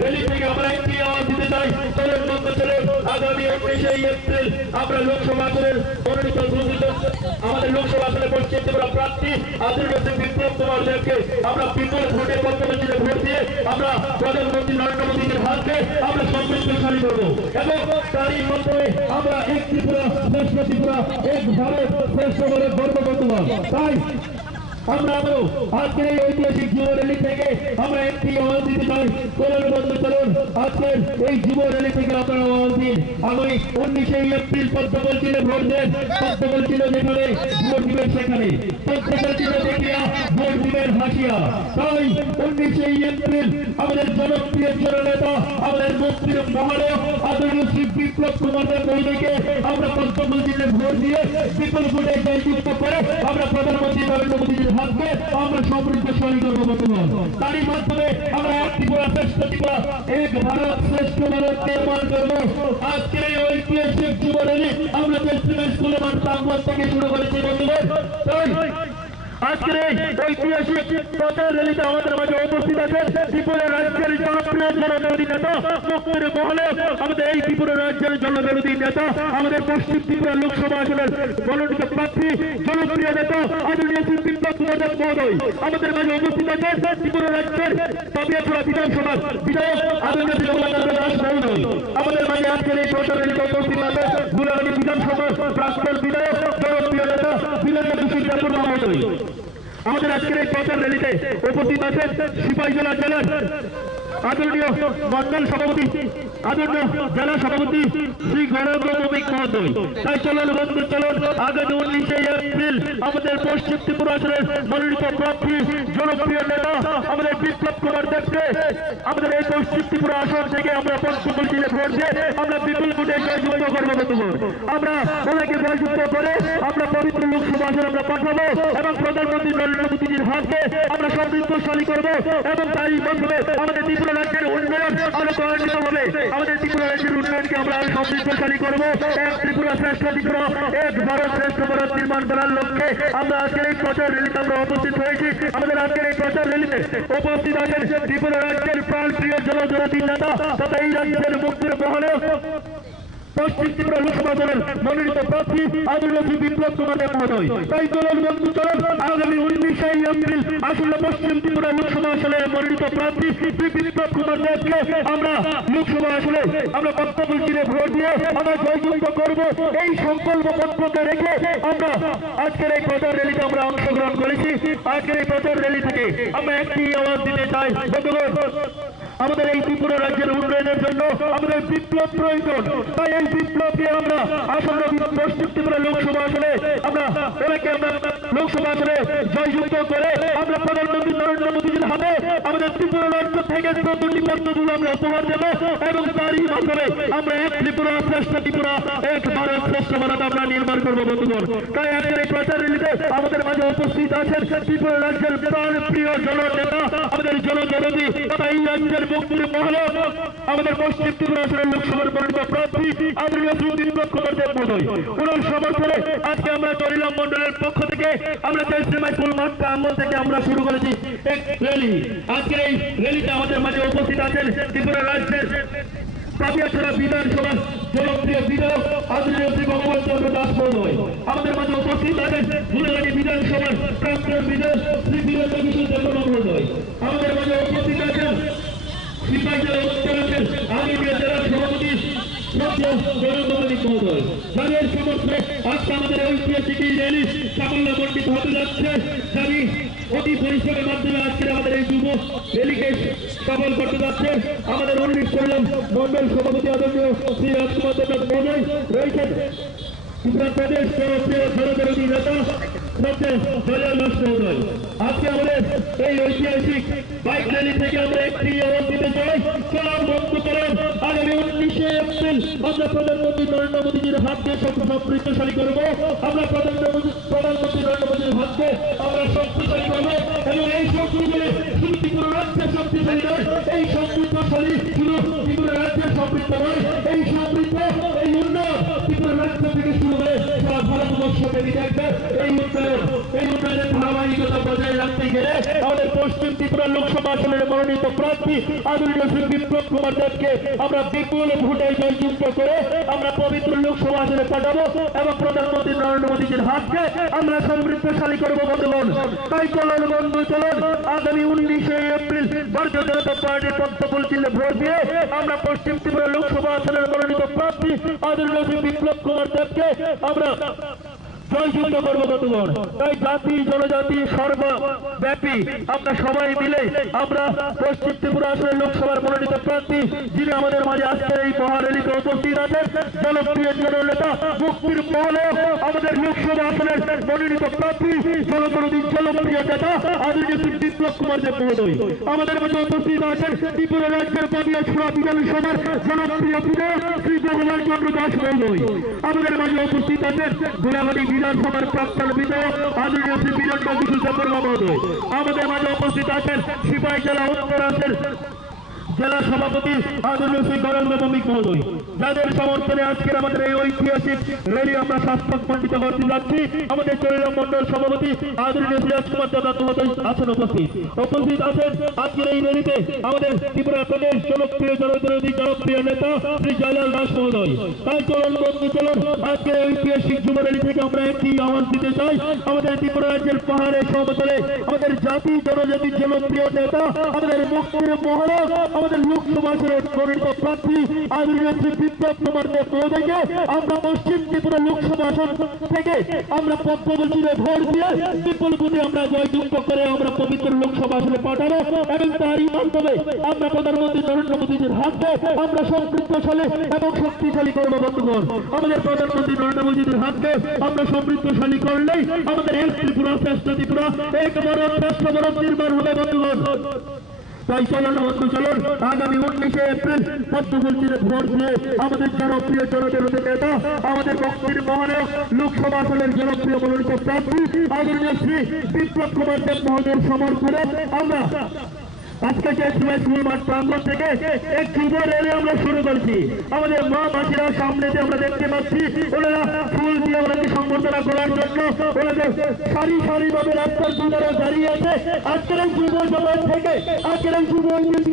Rally থেকে আমরা একটি আওয়াজ দিতে চাই। চলুন বন্ধু চলুন, আগামী 19শে এপ্রিল আমরা লোকসভা আসনের মনোনীত আমাদের লোকসভা আসনে পশ্চিম ত্রিপুরা প্রার্থী আদরণীয় শ্রী বিপ্লব কুমার দেবকে আমরা বিপুল ভোটে পঞ্চমচিলে ভোট দিয়ে আমরা প্রধানমন্ত্রী নরেন্দ্র মোদীর হাতকে আমরা সমৃদ্ধশালী করবো এবং তারই মাধ্যমে আমরা এক ত্রিপুরা শ্রেষ্ঠ ত্রিপুরা, এক ভারত শ্রেষ্ঠ ভারত গর্ব করতে পারব। তাই আমরা আজকের এই ঐতিহাসিক যুব র্যালি থেকে আমরা একটি আহ্বান দিতে চাই। চলুন বন্ধু চলুন, আজকের এই যুব র্যালি থেকে আপনারা আহ্বান দিন। আগামী 19শে এপ্রিল পদ্মবলচিলে ভোট দেন। পদ্মবলচিলে যেখানে ভোট দিবেন সেখানে, পদ্মবলচিলে দেখিয়া ভোট দিবেন হাসিয়া। তাই 19শে এপ্রিল আমাদের জনপ্রিয় জননেতা, আমাদের মন্ত্রী মহানায়ক আদরণীয় শ্রী বিপ্লব কুমার দেব মহোদয়কে আমরা পদ্মবলচিলে ভোট দিয়ে বিপুল ভোটে জয়যুক্ত করে আমরা প্রধানমন্ত্রী নরেন্দ্র মোদীর হাতকে আমরা সমৃদ্ধশালী করবো বর্তমান। তারই মাধ্যমে আমরা এক ত্রিপুরা শ্রেষ্ঠ ত্রিপুরা, এক ভারত শ্রেষ্ঠ ভারত নির্মাণ করবো। আজকের এই ঐতিহাসিক যুব র্যালি আমরা স্কুলের মাঠ প্রাঙ্গণ থেকে শুরু করেছি বন্ধুগণ। আজকের এই ঐতিহাসিক প্রচার র্যালিতে আমাদের মাঝে উপস্থিত আছেন ত্রিপুরা রাজ্যের জনপ্রিয় জনবিরোধী নেতা মুক্তির মহলে, আমাদের এই ত্রিপুরা রাজ্যের জনবিরোধী নেতা, আমাদের পশ্চিম ত্রিপুরা লোকসভা আসনের মনোনীত প্রার্থী জনপ্রিয় নেতা আদরণীয় শ্রী বিপ্লব কুমার দেব মহোদয়। আমাদের মাঝে উপস্থিত আছেন ত্রিপুরা রাজ্যের পাপিয়াছড়া বিধানসভার বিধায়ক আদরণীয় শ্রী রঘুনাথ দাস মহোদয়। আমাদের মাঝে আজকের এই প্রচার র্যালিতে উপস্থিত আছেন গুলাগাড়ি বিধানসভার প্রাক্তন বিধায়ক জনপ্রিয় নেতা বীরেন্দ্র কুশির ঠাকুর মহোদয়। আমাদের আজকের এই প্রচার র্যালিতে উপস্থিত আছেন সিপাহীজলা জেলার আদরণীয় মন্ডল সভাপতি, আদরণীয় জেলা সভাপতি শ্রী গৌরব ভৌমিক মহোদয়। তাই চলুন বন্ধু চলুন, আগামী 19শে এপ্রিল আমাদের পশ্চিম ত্রিপুরা আসনের মনোনীত প্রার্থী জনপ্রিয় নেতা আমাদের বিপ্লব কুমার দেবকে আমাদের এই পশ্চিম ত্রিপুরা আসন থেকে আমরা পঞ্চমচিলে ভোট দিয়ে আমরা বিপুল ভোটে জয়যুক্ত করবো বন্ধুগণ। আমরা ওনাকে জয়যুক্ত করে আমরা পবিত্র লোকসভা আসন আমরা পাঠাবো এবং প্রধানমন্ত্রী নরেন্দ্র মোদীর হাতকে আমরা সমৃদ্ধশালী করবো এবং তারই মাধ্যমে আমাদের ত্রিপুরা রাজ্যের উন্নয়ন আরো ত্বরান্বিত হবে। আমাদের ত্রিপুরা রাজ্যের উন্নয়নকে আমরা আরো সমৃদ্ধশালী করবো। এক ত্রিপুরা শ্রেষ্ঠ ত্রিপুরা, এক ভারত শ্রেষ্ঠ ভারত নির্মাণ করার লক্ষ্যে আমরা আজকের এই প্রচার র্যালিতে আমরা উপস্থিত হয়েছি। আমাদের আজকের এই প্রচার র্যালিতে উপস্থিত আছেন ত্রিপুরা রাজ্যের প্রাণপ্রিয় জনবিরোধী নেতা তথা এই রাজ্যের মুক্তির মহানায়ক পশ্চিম ত্রিপুরা লোকসভা দলের মনোনীত প্রার্থী আদরণীয় শ্রী বিপ্লব কুমার দেব মহোদয়। তাই চলুন বন্ধু চলুন, আগামী 19শে এপ্রিল আসলে পশ্চিম ত্রিপুরা লোকসভা আসনের মনোনীত প্রার্থী শ্রী বিপ্লব কুমার দেবকে আমরা লোকসভা আসলে আমরা পদ্মবলচিলে ভোট দিয়ে আমরা জয়যুক্ত করব। এই সংকল্প পত্রকে রেখে আমরা আজকের এই প্রচার র্যালিতে আমরা অংশগ্রহণ করেছি। আজকের এই প্রচার র্যালি থেকে আমরা একটি আওয়াজ দিতে চাই বন্ধুগণ, আমাদের এই ত্রিপুরা রাজ্যের উন্নয়নের জন্য আমাদের বিপ্লব প্রয়োজন। তাই এই বিপ্লবকে আমরা আসন্ন পশ্চিম ত্রিপুরা লোকসভা আসনে আমরা ওনাকে আমরা লোকসভা আসনে জয়যুক্ত করে আমরা প্রধানমন্ত্রী নরেন্দ্র মোদীর হাতে আমাদের ত্রিপুরা রাজ্য থেকে 14টি পদ্মগুলো আমরা উপহার দেব এবং তারই মাধ্যমে আমরা এক ত্রিপুরা শ্রেষ্ঠ ত্রিপুরা, এক ভারত শ্রেষ্ঠ ভারত আমরা নির্মাণ করবো বন্ধুগণ। তাই আজকের এই প্রচার র্যালিতে আমাদের মাঝে উপস্থিত আছেন ত্রিপুরা রাজ্যের প্রাণপ্রিয় জননেতা, আমাদের জনবিরোধী তথা এই রাজ্যের মুক্তির মহানায়ক, আমাদের পশ্চিম ত্রিপুরা আসনের লোকসভার মনোনীত প্রার্থী আদরণীয় শ্রী বিপ্লব কুমার দেব মহোদয়। ওনার সমর্থনে আজকে আমরা চরিলাম মন্ডলের পক্ষ থেকে আমরা স্কুল মাঠ প্রাঙ্গণ থেকে আমরা শুরু করেছি এক র্যালি। আজকের এই র্যালিতে আমাদের মাঝে উপস্থিত আছেন ত্রিপুরা রাজ্যের পাপিয়াছড়া বিধানসভার জনপ্রিয় বিধায়ক আদরণীয় শ্রী ভগবান চন্দ্র দাস মহোদয়। আমাদের মাঝে উপস্থিত আছেন গুলাগাড়ি বিধানসভার প্রাক্তন বিধায়ক শ্রী বীরেন্দ্র কুশির ঠাকুর মহোদয়। আমাদের মাঝে উপস্থিত আছেন সিপাহীজলা উত্তরাঞ্চল আলিমিয়া জেলার সভাপতি যাদের সমর্থনে আজকে আমাদের ঐতিহাসিক এই র্যালি সাফল্যমণ্ডিত হতে যাচ্ছে। জানি অতি পরিশ্রমের মাধ্যমে আজকে আমাদের এই যুব র্যালিকে সফল করতে যাচ্ছে। আমাদের উল্লেখ করলাম মন্ডল সভাপতি আদরণীয় শ্রী রাজকুমার দেব মহোদয় রয়েছেন, ত্রিপুরা প্রদেশ জনপ্রিয় জনবিরোধী নেতা মহোদয়। আজকে আমাদের এই ঐতিহাসিক বাইক র্যালি থেকে আমরা একটি আওয়াজ দিতে চাই, চলার বন্ধ করেন আগামী 19শে এপ্রিল আমরা প্রধানমন্ত্রী নরেন্দ্র মোদীর হাতকে সমৃদ্ধশালী করবো। আমরা প্রধানমন্ত্রী নরেন্দ্র মোদীর হাতকে আমরা শক্তিশালী করবো এবং এই শক্তিগুলি শুধু ত্রিপুরা রাজ্যের শক্তিশালী নয়, এই সমৃদ্ধশালী শুধু ত্রিপুরা রাজ্যের সমৃদ্ধ নয়, এই সমৃদ্ধ এই উন্নয়ন ত্রিপুরা রাজ্য থেকে শুরু হয়ে সারা ভারতবর্ষকে দেখবে। এই উন্নয়নের ধারাবাহিকতা বজায় রাখতে ঘিরে আমাদের পশ্চিম ত্রিপুরা লোকসভা আসনের মনোনীত প্রার্থী আদরণীয় শ্রী বিপ্লব কুমার দেবকে আমরা বিপুল ভোটে জয়যুক্ত করে আমরা পবিত্র লোকসভা আসনে পাঠাবো এবং প্রধানমন্ত্রী নরেন্দ্র মোদীজির হাতকে আমরা সমৃদ্ধশালী করবো বন্ধুগণ। তাই চলুন বন্ধু চলুন আগামী 19শে এপ্রিল ভারতীয় জনতা পার্টির পদ্মফুল চিহ্নে ভোট দিয়ে আমরা পশ্চিম ত্রিপুরা লোকসভা আসনের মনোনীত প্রার্থী আদরণীয় শ্রী বিপ্লব কুমার দেবকে আমরা জয়যুক্ত করবো বন্ধুগণ। তাই জাতি জনজাতি সর্বব্যাপী আমরা সবাই মিলে আমরা পশ্চিম ত্রিপুরা আসনের লোকসভার মনোনীত প্রার্থী যিনি আমাদের মাঝে আজকে এই মহারেলিতে উপস্থিত আছেন জনপ্রিয় জননেতা মুক্তির মহলে আমাদের লোকসভা আসনের মনোনীত প্রার্থী জনপ্রতি জনপ্রিয় নেতা আদরণীয় শ্রী বিপ্লব কুমার দেব মহোদয় আমাদের মাঝে উপস্থিত আছেন ত্রিপুরা রাজ্যের পানিয়াছড়া বিধানসভার জনপ্রিয় বিধায়ক শ্রী জগন্নাথ চন্দ্র দাস মহোদয় আমাদের মাঝে উপস্থিত আছেন গোলাঘাটি বিধানসভার প্রাক্তন বিধায়ক আদরণীয় শ্রী বীরেন্দ্র কিশোর দেববর্মা মহোদয় আমাদের মাঝে উপস্থিত আছেন সিপাহী জেলা উত্তরাঞ্চল জেলা সভাপতি আদরণীয় শ্রী গৌরেন্দ্র ভৌমিক মহোদয় যাদের সমর্থনে আজকের আমাদের এই ঐতিহাসিক র্যালি আমরা সার্থক মণ্ডিত করতে যাচ্ছি। আমাদের চরিলা মন্ডল সভাপতি আদরণীয় শ্রী রাজকুমার দাদা মহোদয় আছেন উপস্থিত আছেন আজকের এই র্যালিতে আমাদের ত্রিপুরা প্রদেশ জনপ্রিয় জনবিরোধী জনপ্রিয় নেতা শ্রী জয়লাল দাস মহোদয়। তাই চলুন বন্ধু চলুন আজকের ঐতিহাসিক যুব র্যালি থেকে আমরা একটি আহ্বান দিতে চাই আমাদের ত্রিপুরা রাজ্যের পাহাড়ের সমতলে আমাদের জাতি জনজাতির জনপ্রিয় নেতা আমাদের মুক্তির মহলে আমাদের লোকসভা আসনের মনোনীত প্রার্থী আদরণীয় শ্রী বিপ্লব কুমার দেব মহোদয়কে আমরা পশ্চিম ত্রিপুরা লোকসভা আসন থেকে আমরা পদ্মফুল চিহ্নে ভোট দিয়ে বিপুল ভোটে আমরা জয়যুক্ত করে আমরা পবিত্র লোকসভা আসনে পাঠাবো এবং তারই মাধ্যমে আমরা প্রধানমন্ত্রী নরেন্দ্র মোদীজির হাতকে আমরা সমৃদ্ধশালী এবং শক্তিশালী করবো বন্ধুগণ। আমাদের প্রধানমন্ত্রী নরেন্দ্র মোদীজির হাতকে আমরা সমৃদ্ধশালী করলেই আমাদের এক ত্রিপুরা শ্রেষ্ঠ ত্রিপুরা এক ভারত শ্রেষ্ঠ ভারত নির্মাণ হবে বন্ধুগণ। তাই চলুন বন্ধু চলুন আগামী 19শে এপ্রিল পদ্মফুল চিহ্নে ভোট দিয়ে আমাদের জনপ্রিয় জনবিরোধী নেতা আমাদের মুক্তির মহলে লোকসভা আসনের জনপ্রিয় মনোনীত প্রার্থী আদরণীয় শ্রী বিপ্লব কুমার দেব মহোদয়ের সমর্থনে আমরা আজকে স্কুল মাঠ প্রাঙ্গণ থেকে এক যুব র্যালি আমরা শুরু করছি। আমাদের মা মাসিরা সামনেতে আমরা দেখতে পাচ্ছি ওনারা ফুল দিয়ে ওনাকে সংবর্ধনা করার জন্য ওনাদের সারি সারি ভাবে রাস্তার দুধারে দাঁড়িয়ে আছে। আজকের এই যুব সমাজ থেকে আজকের এই যুব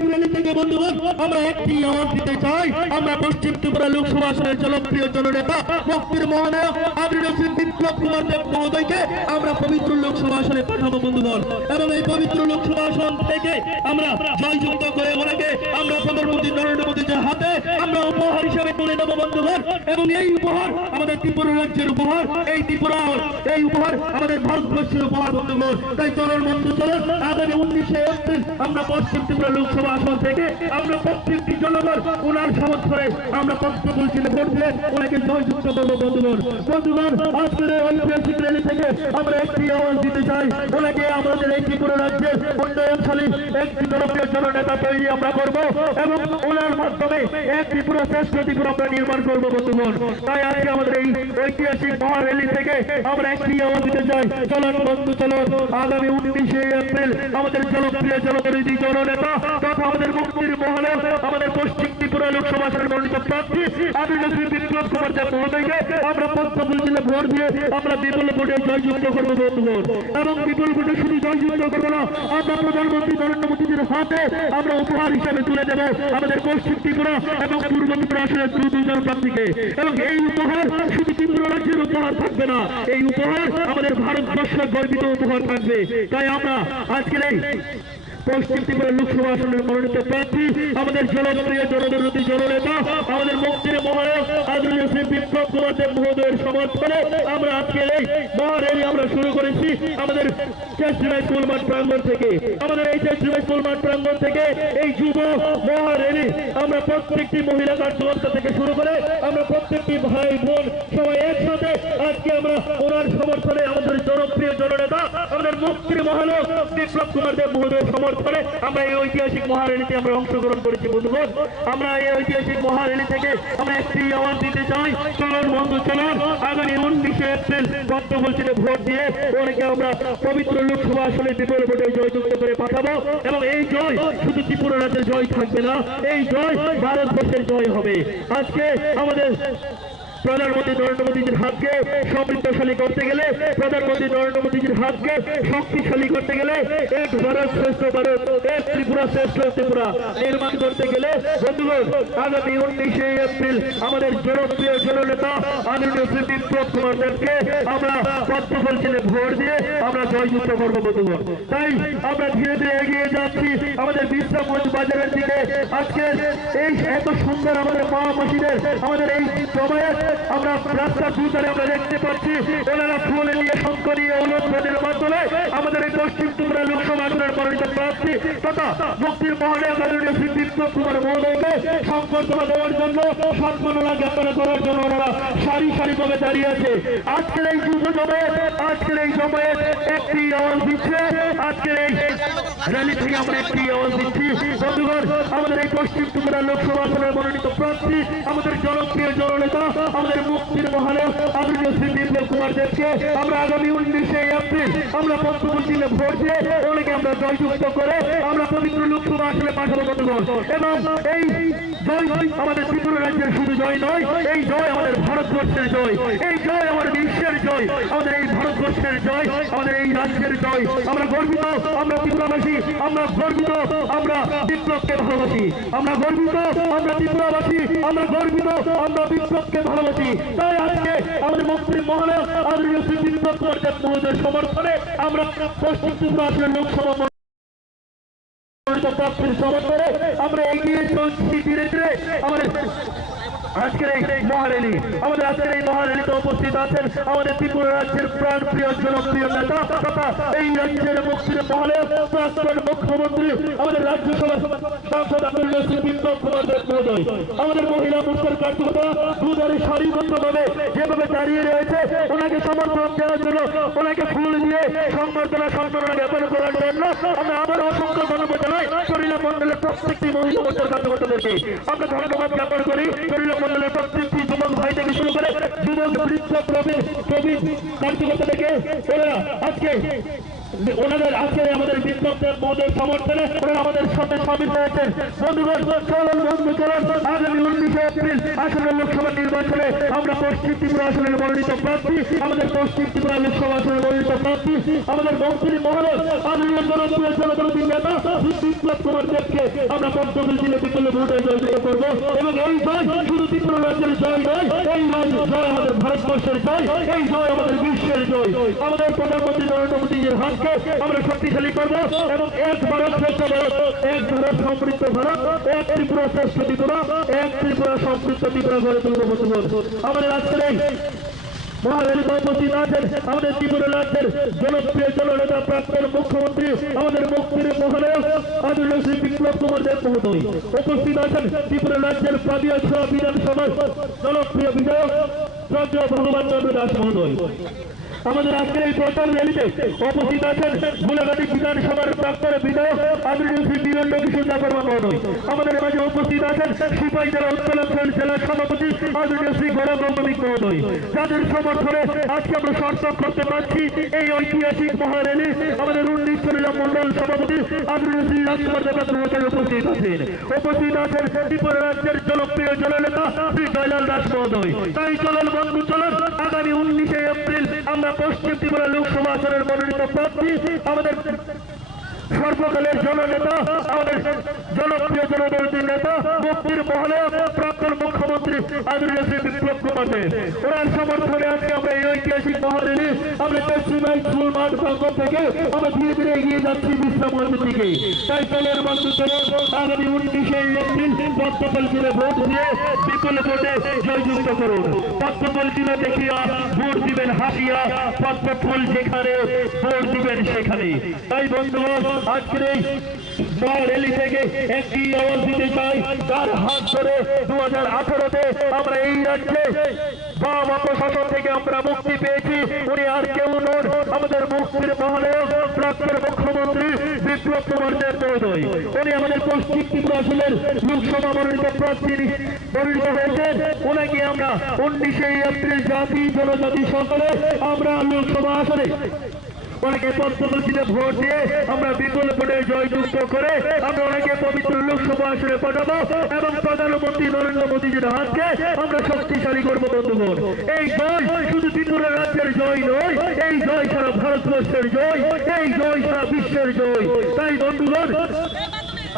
র্যালি থেকে বন্ধুগণ আমরা একটি আওয়াজ দিতে চাই আমরা পশ্চিম ত্রিপুরা লোকসভা আসনের জনপ্রিয় জননেতা মুক্তির মহোদয় আদরণীয় শ্রী বিপ্লব কুমার দেব মহোদয়কে আমরা পবিত্র লোকসভা আসনে পাঠাবো বন্ধুগণ এবং এই পবিত্র লোকসভা আসন থেকে আমরা জয়যুক্ত করে ওনাকে আমরা প্রধানমন্ত্রী নরেন্দ্র মোদীর হাতে আমরা উপহার হিসাবে তুলে দেবো বন্ধুগণ এবং এই উপহার আমাদের ত্রিপুরা রাজ্যের উপহার এই উপহার আমাদের ভারতবর্ষের উপহার বন্ধুগণ। তাই চলুন বন্ধু চলুন আগামী 19শে এপ্রিল আমরা পশ্চিম ত্রিপুরা লোকসভা আসন থেকে আমরা প্রত্যেকটি জনগণ ওনার সমর্থনে আমরা পদ্মফুল চিহ্নে ভোট দিয়ে ওনাকে জয়যুক্ত করবো বন্ধুগণ। আজকের এই ঐতিহাসিক র্যালি থেকে আমরা একটি আওয়াজ দিতে চাই ওনাকে আমাদের এই ত্রিপুরা রাজ্যের উন্নয়নশালী একটি জনপ্রিয় জননেতা তৈরি আমরা করবো এবং ওনার মাধ্যমে এক ত্রিপুরা শ্রেষ্ঠ ত্রিপুরা আমরা নির্মাণ করবো বন্ধুগণ। তাই আজকে আমাদের এই ঐতিহাসিক মহারেলি থেকে আমরা একটি আওয়াজ দিতে চাই চলুন বন্ধু চলুন আগামী 19শে এপ্রিল আমাদের জনপ্রিয় জনবিরোধী জননেতা তথা আমাদের মুক্তির মহলে আমাদের পশ্চিম ত্রিপুরা লোকসভা আসনের মনোনীত প্রার্থী আদরণীয় শ্রী বিপ্লব কুমার দেব মহোদয়কে আমরা পদ্মফুল চিহ্নে ভোট দিয়ে আমরা বিপুল ভোটে জয়যুক্ত করবো বন্ধুগণ এবং বিপুল ভোটে শুধু জয়যুক্ত করবো না আমরা প্রধানমন্ত্রী নরেন্দ্র মোদীজির হাতে আমরা উপহার হিসাবে তুলে দেবো আমাদের পশ্চিম ত্রিপুরা এবং পূর্ব ত্রিপুরা আসনের দুজন প্রার্থীকে এবং এই উপহার শুধু ত্রিপুরা রাজ্যের উপহার থাকবে না এই উপহার আমাদের ভারতবর্ষের গর্বিত উপহার থাকবে। তাই আমরা আজকের এই পশ্চিম ত্রিপুরা লোকসভা আসনের মনোনীত প্রার্থী আমাদের জনপ্রিয় জনবিরোধী জননেতা আমাদের মুক্তির মহলে আদরণীয় শ্রী বিপ্লব কুমার দেব মহোদয়ের সমর্থনে আমরা আজকের এই মহারেলি আমরা শুরু করেছি আমাদের স্কুল মাঠ প্রাঙ্গণ থেকে আমাদের এই স্কুল মাঠ প্রাঙ্গণ থেকে এই যুব মহারেলি আমরা প্রত্যেকটি মহিলা কার্যকর্তা থেকে শুরু করে আমরা প্রত্যেকটি ভাই বোন সবাই একসাথে আজকে আমরা ওনার সমর্থনে আমাদের জনপ্রিয় জননেতা আমাদের মুক্তির মহলে বিপ্লব কুমার দেব মহোদয়ের সমর্থনে আমরা এই ঐতিহাসিক মহারেলিতে আমরা অংশগ্রহণ করেছি বন্ধুগণ। আমরা এই ঐতিহাসিক মহারেলি থেকে আমরা একটি আওয়াজ দিতে চাই চলুন বন্ধু চলুন আগামী 19শে এপ্রিল পদ্মফুল চিহ্নে ভোট দিয়ে ওনাকে আমরা পবিত্র লোকসভা আসনে বিপুল ভোটে জয়যুক্ত করে পাঠাবো এবং এই জয় শুধু ত্রিপুরা রাজ্যের জয় থাকবে না এই জয় ভারতবর্ষের জয় হবে। আজকে আমাদের প্রধানমন্ত্রী নরেন্দ্র মোদীজির হাতকে সমৃদ্ধশালী করতে গেলে, প্রধানমন্ত্রী নরেন্দ্র মোদীজির হাতকে শক্তিশালী করতে গেলে, এক ভারত শ্রেষ্ঠ ভারত, এক ত্রিপুরা শ্রেষ্ঠ ত্রিপুরা নির্মাণ করতে গেলে বন্ধুগণ আগামী 19শে এপ্রিল আমাদের জনপ্রিয় জননেতা আদরণীয় শ্রী বিপ্লব কুমার দেবকে আমরা পদ্মফুল চিহ্নে ভোট দিয়ে আমরা জয়যুক্ত করবো বন্ধুগণ। তাই আমরা ধীরে ধীরে এগিয়ে যাচ্ছি আমাদের বিশ্রামগঞ্জ বাজারের দিকে। আজকে এই এত সুন্দর আমাদের মা মাসিদের আমাদের এই জমায়েত আমরা রাস্তার দুধারে আমরা দেখতে পাচ্ছি, ওনারা ফুল নিয়ে শঙ্খ নিয়ে উলুধ্বনির মাধ্যমে আমাদের এই পশ্চিম ত্রিপুরা লোকসভা আসনের মনোনীত প্রার্থী তথা মুক্তির মহলে আদরণীয় শ্রী বিপ্লব কুমার মহোদয়কে সংবর্ধনা দেওয়ার জন্য সম্মাননা জ্ঞাপন করার জন্য ওনারা সারি সারিভাবে দাঁড়িয়ে আছে। আজকের এই যুব জমায়েত, আজকের এই জমায়েত একটি আওয়াজ দিচ্ছে, আজকের এই র্যালি থেকে আমরা একটি আওয়াজ দিচ্ছি বন্ধুগণ, আমাদের এই পশ্চিম ত্রিপুরা লোকসভা আসনের মনোনীত প্রার্থী আমাদের জনপ্রিয় জননেতা আমাদের মুক্তির মহলে আদরণীয় শ্রী বিপ্লব কুমার দেবকে আমরা আগামী 19শে এপ্রিল আমরা পদ্মফুল চিহ্নে ভোট দিয়ে ওনাকে আমরা জয়যুক্ত করে আমরা পবিত্র লোকসভা আসনে পাঠাবো বন্ধুগণ। এবং এই জয় আমাদের ত্রিপুরা রাজ্যের শুধু জয় নয়, এই জয় আমাদের ভারতবর্ষের জয়, এই জয় আমাদের বিশ্বের জয়, আমাদের এই ভারতবর্ষের জয়, আমাদের এই রাজ্যের জয়। আমরা গর্বিত, আমরা ত্রিপুরাবাসী, আমরা গর্বিত, আমরা বিপ্লবকে ভালোবাসি, আমরা গর্বিত, আমরা ত্রিপুরাবাসী, আমরা গর্বিত, আমরা বিপ্লবকে ভালোবাসি। তাই আজকে আমাদের মুক্তির মহলে আদরণীয় শ্রী বিপ্লব কুমার দেব মহোদয়ের সমর্থনে আমরা পশ্চিম ত্রিপুরা আসনের লোকসভা প্রার্থীর সমর্থনে আমরা এগিয়ে চলছি ধীরে ধীরে। আমাদের আজকের এই মহারেলি, আমাদের আজকের এই মহারেলিতে উপস্থিত আছেন আমাদের ত্রিপুরা রাজ্যের প্রাণপ্রিয় জনপ্রিয় নেতা তথা এই রাজ্যের মুক্তির মহলে প্রাক্তন মুখ্যমন্ত্রী আমাদের রাজ্যসভা সাংসদ আদরণীয় শ্রী বিপ্লব কুমার দেব মহোদয়। আমাদের মহিলা মোর্চার কার্যকর্তা দুধারে সারিবদ্ধভাবে যেভাবে দাঁড়িয়ে রয়েছে ওনাকে সমর্থন দেওয়ার জন্য, ওনাকে ফুল দিয়ে সম্বর্ধনা সম্মাননা জ্ঞাপন করার জন্য আমরা আবার অসংখ্য ধন্যবাদ জানাই শরীর মন্ডলের প্রত্যেকটি মহিলা মোর্চার কার্যকর্তাদেরকে আমরা ধন্যবাদ জ্ঞাপন করি। শরীর মন্ডলের প্রত্যেকটি যুবক ভাই থেকে শুরু করে যুবক বৃদ্ধ প্রবীণ কার্যকর্তা থেকে ওনারা আজকে ওনাদের আজকে আমাদের বিপ্লব দেব মহোদয়ের সমর্থনে ওনারা আমাদের সাথে সামিল হয়েছেন। বন্ধুগণ চলুন বন্ধু চলুন আগামী 19শে এপ্রিল আসন্ন লোকসভা নির্বাচনে আমরা পশ্চিম ত্রিপুরা আসনের মনোনীত প্রার্থী আমাদের পশ্চিম ত্রিপুরা লোকসভা আসনের মনোনীত প্রার্থী আমাদের মন্ত্রী মহলে আদরণীয় জনপ্রিয় জনদলপতি নেতা বিপ্লব কুমার দেবকে আমরা পদ্মফুল চিহ্নে বিপুল ভোটে জয়যুক্ত করবো। এবং এই জয় শুধু ত্রিপুরা রাজ্যের জয় নয়, এই জয় আমাদের ভারতবর্ষের জয়, এই জয় আমাদের বিশ্বের জয়। আমাদের প্রধানমন্ত্রী নরেন্দ্র মোদীজির হাতকে আমরা শক্তিশালী করবো এবং এক ভারত শ্রেষ্ঠ ভারত, এক ভারত সমৃদ্ধ ভারত, এক ত্রিপুরা শ্রেষ্ঠ ত্রিপুরা, এক ত্রিপুরা সমৃদ্ধ ত্রিপুরা গড়ে তুলব বন্ধুগণ। আমাদের আজকের এই মহারেলিতে উপস্থিত আছেন আমাদের ত্রিপুরা রাজ্যের জনপ্রিয় জননেতা প্রাক্তন মুখ্যমন্ত্রী আমাদের মুক্তির মহলে আদরণীয় শ্রী বিপ্লব কুমার দেব মহোদয়। উপস্থিত আছেন ত্রিপুরা রাজ্যের পাবিয়াছড়া বিধানসভার জনপ্রিয় বিধায়ক শ্রদ্ধেয় ভগবান চন্দ্র দাস মহোদয়। আমাদের আজকের এই প্রচার র্যালিতে উপস্থিত আছেন গোলাঘাটি বিধানসভার প্রাক্তন বিধায়ক আদরণীয় শ্রী বীরেন্দ্র কিশোর দেববর্মা মহোদয়। আমাদের মাঝে উপস্থিত আছেন সিপাহী জেলা উত্তরাঞ্চল জেলার সভাপতি আদরণীয় শ্রী গৌরব ভৌমিক মহোদয়, যাদের সমর্থনে আজকে আমরা সার্থক করতে পারছি এই ঐতিহাসিক মহারেলি। আমাদের 19 চলিলা মন্ডল সভাপতি আদরণীয় শ্রী রাজকুমার দেব মহোদয় উপস্থিত আছেন। উপস্থিত আছেন ত্রিপুরা রাজ্যের জনপ্রিয় জননেতা শ্রী জয়লাল দাস মহোদয়। তাই চলুন বন্ধু চলুন আগামী 19শে এপ্রিল আমরা পশ্চিম ত্রিপুরা লোকসভা আসনের মনোনীত প্রার্থী আমাদের সর্বকালের জননেতা আমাদের জনপ্রিয় জনদলপতি নেতা মুক্তির মহলে প্রাক্তন মুখ্যমন্ত্রী আদরণীয় শ্রী বিপ্লব কুমার দেব ওনার সমর্থনে আজকে আমরা এই ঐতিহাসিক মহারেলি আমরা পশ্চিমবঙ্গ স্কুল মাঠ প্রাঙ্গণ থেকে আমরা ধীরে ধীরে এগিয়ে যাচ্ছি বিশ্রামগঞ্জের দিকে। তাই চলের বন্ধু চলুন আগামী 19শে এপ্রিল পদ্মফুল চিহ্নে ভোট দিয়ে বিপুল ভোটে জয়যুক্ত করুন। পদ্মফুল চিহ্ন দেখিয়া ভোট দিবেন হাসিয়া, পদ্মফুল যেখানে ভোট দিবেন সেখানে। তাই বন্ধুগণ আজকের এই মহারেলি থেকে একটি আওয়াজ দিতে চাই, তার হাত ধরে 2018-তে আমরা এই রাজ্যে বাম অপশাসন থেকে আমরা মুক্তি পেয়েছি। উনি আর কেউ নন, আমাদের মুক্তির মহলে প্রাক্তন মুখ্যমন্ত্রী বিপ্লব কুমার দেব মহোদয়। উনি আমাদের পশ্চিম ত্রিপুরা আসনের লোকসভা মনোনীত প্রার্থী মনোনীত হয়েছেন। ওনাকে আমরা 19শে এপ্রিল জাতি জনজাতি সকলে আমরা লোকসভা আসনে ওনাকে পদ্মফুল চিহ্নে ভোট দিয়ে আমরা বিপুল ভোটে জয়যুক্ত করে আমরা ওনাকে পবিত্র লোকসভা আসনে পাঠাবো এবং প্রধানমন্ত্রী নরেন্দ্র মোদীজির হাতকে আমরা শক্তিশালী করবো বন্ধুগণ। এই জয় শুধু ত্রিপুরা রাজ্যের জয় নয়, এই জয় সারা ভারতবর্ষের জয়, এই জয় সারা বিশ্বের জয়। তাই বন্ধুগণ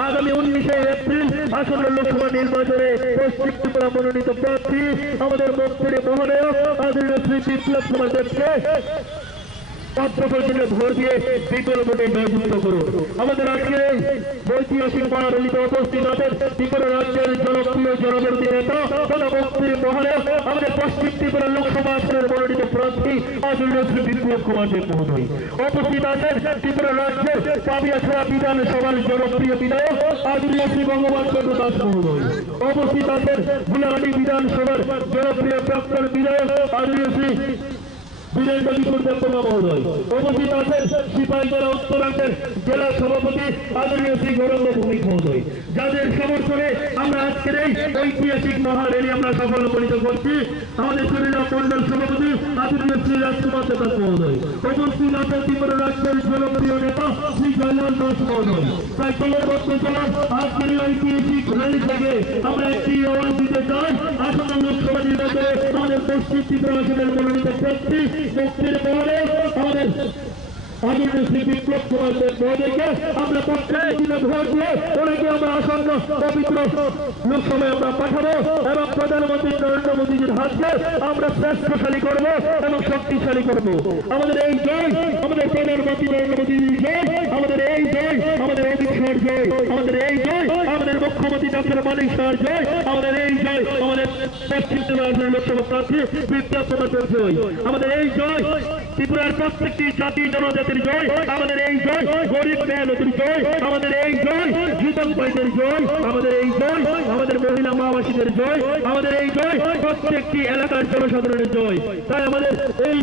আগামী 19শে এপ্রিল আসন্ন লোকসভা নির্বাচনে পশ্চিম ত্রিপুরা মনোনীত প্রার্থী আমাদের মন্ত্রী মহোদয় আদরণীয় শ্রী বিপ্লব কুমার দেবকে পত্রপত্রে ভোট দিয়ে বিপুল ভোটে জয়যুক্ত করুন। আমাদের আজকে ঐতিহাসিক মহারণীতে উপস্থিত আছেন ত্রিপুরা রাজ্যের জনপ্রিয় জনবিরোধী নেতা প্রধানমন্ত্রী মহোদয় আমাদের পশ্চিম ত্রিপুরা লোকসভা আসনের মনোনীত প্রার্থী আদরণীয় শ্রী বিপ্লব কুমার দেব মহোদয়। উপস্থিত আছেন ত্রিপুরা রাজ্যের পাবিয়াছড়া বিধানসভার জনপ্রিয় বিধায়ক আদরণীয় শ্রী ভগবান চন্দ্র দাস মহোদয়। উপস্থিত আছেন গুলাহাটি বিধানসভার জনপ্রিয় প্রাক্তন বিধায়ক আদরণীয় শ্রী বীরেন্দ্র কিশোর দেববর্মা মহোদয়। উপস্থিত আছেন সিপাহীজলা উত্তরাঞ্চল জেলা সভাপতি আদরণীয় শ্রী গৌরঙ্গ ভৌমিক মহোদয়, যাদের সমর্থনে আমরা আজকের এই ঐতিহাসিক মহারেলি আমরা সফলমণ্ডিত করছি। আমাদের চুরিরাম মন্ডল সভাপতি আদরণীয় শ্রী রাজকুমার দেবনাথ মহোদয়। উপস্থিত আছেন ত্রিপুরা রাজ্যের জনপ্রিয় নেতা শ্রী জয়লাল দাস মহোদয়। তাই দলের মধ্যে চলার আজকের এই ঐতিহাসিক র্যালি থেকে আমরা একটি আওয়াজ দিতে চাই। আসন্ন লোকসভা নির্বাচনে আমাদের পশ্চিম ত্রিপুরা আসনের মনোনীত প্রার্থী মুক্তির পরে আমাদের আদরণীয় শ্রী বিপ্লব কুমার দেব মহোদয়কে আমরা প্রত্যেকদিনে ভোট দিয়ে ওনাকে আমরা আসন্ন পবিত্র লোকসভায় আমরা পাঠাবো এবং প্রধানমন্ত্রী নরেন্দ্র মোদীজির হাতকে আমরা শ্রেষ্ঠশালী করবো এবং শক্তিশালী করবো। আমাদের এই জয় আমাদের প্রধানমন্ত্রী নরেন্দ্র মোদীজির জয়, আমাদের এই জয় আমাদের অমিত শাহর জয়, আমাদের এই জয় আমাদের মুখ্যমন্ত্রী ডক্টর মানিক শাহর জয়, আমাদের এই জয় আমাদের পশ্চিম ত্রিপুরা লোকসভা প্রার্থী বিপ্লব কুমার দেব জয়, আমাদের এই জয় ত্রিপুরার প্রত্যেকটি জাতি জনজাতির জয়, আমাদের এই জয় গরিব মেহনতির জয়, আমাদের এই জয় যুবক ভাইদের জয়, আমাদের এই জয় আমাদের মহিলা মাবাসীদের জয়, আমাদের এই জয় প্রত্যেকটি এলাকার জনসাধারণের জয়। তাই আমাদের এই